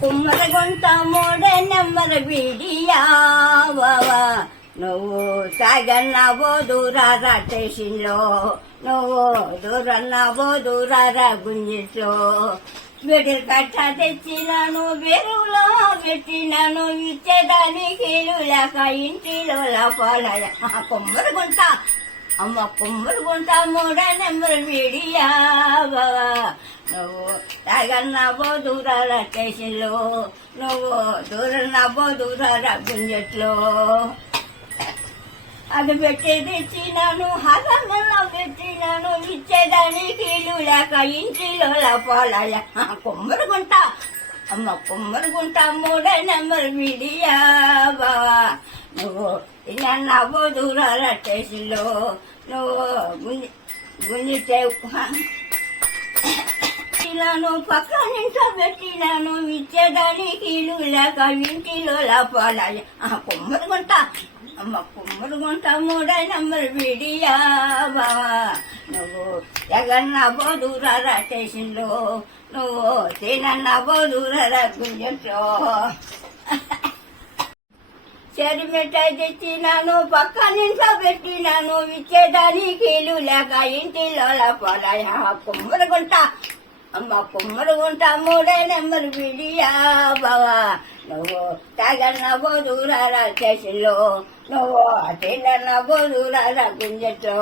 కుమ్మరగుంట మూడే నెమ్మర బిడియావా నువ్వు సాగన్నావో దూరారా స్టేషన్లో, నువ్వు దూరన్నావో దూరారా గుంజిట్లో. వెడిల్ కట్ట తెచ్చినాను, బెరువులో పెట్టినాను, ఇచ్చేదానికి లేక ఇంటిలో లోపల. కుమ్మరగుంట అమ్మ కుమ్మరగుంట మూడే నెమ్మర బిడియావా నువ్వు తాగన్నావో దూరాల స్టేషన్లో, నువ్వు దూరన్నావో దూరాల గుంజట్లో. అది పెట్టి తెచ్చినాను, హరంగంలో పెట్టినాను, ఇచ్చేదానికి లేక ఇంటిలో లోపల. కుమ్మరగుంట అమ్మ కుమ్మరగుంట మూడే నెంబర్ బిడియావా నువ్వు తిన్నావో దూరాల స్టేషన్లో, నువ్వు గుంజితే పక్క నింట పెట్టినాను, ఇచ్చేదానికి లేక ఇంటిలో లోపల. కుమ్మరగుంట అమ్మ కుమ్మరగుంట మూడే నెంబర్ బిడియావా నువ్వు జగన్నావో దూరాల స్టేషన్లో, నువ్వు తినన్నావో దూరాల గుంజట్లో. చెరి మిఠాయి తెచ్చినాను, పక్క నింట్లో పెట్టినాను, ఇచ్చేదానికి లేక ఇంటిలో లోపల. కుమ్మరగుంట అమ్మ కుమ్మరగుంట మూడే నెంబర్ బిడియావా నువ్వు తాగన్నావో దూరాల స్టేషన్లో, నువ్వు తినన్నావో దూరాల గుంజట్లో.